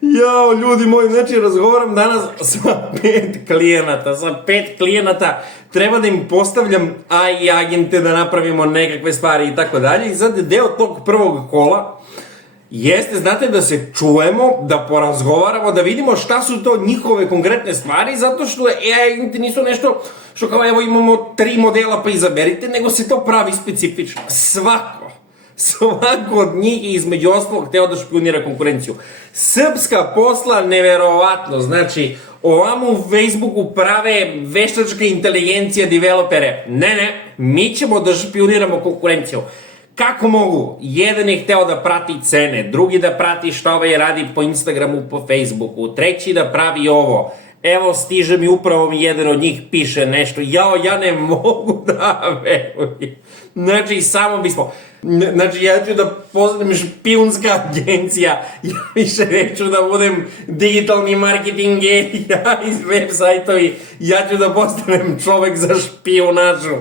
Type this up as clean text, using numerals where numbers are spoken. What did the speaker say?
Jao, ljudi moji, znači razgovaram danas sa 5 klijenata, treba da im postavljam AI agente da napravimo nekakve stvari i tako dalje. I sad deo tog prvog kola jeste, znate, da se čujemo, da porazgovaramo, da vidimo šta su to njihove konkretne stvari, zato što AI agenti nisu nešto što kao evo imamo 3 modela pa izaberite, nego se to pravi specifično. Svako od njih između ostalog hteo da špionira konkurenciju. Srpska posla neverovatno, znači ovamo u Facebooku prave veštačka inteligencija developere. Ne, mi ćemo da špioniramo konkurenciju. Kako mogu? Jedan je hteo da prati cene, drugi da prati šta ovaj radi po Instagramu, po Facebooku, treći da pravi ovo. Evo, stiže mi upravo jedan od njih piše nešto, ja ne mogu da verujem. Znači, samo bismo, znači, ja ću da postanem špijunska agencija, ja više neću da budem digitalni marketing, ja iz web sajtovi, ja ću da postanem čovek za špijunažu.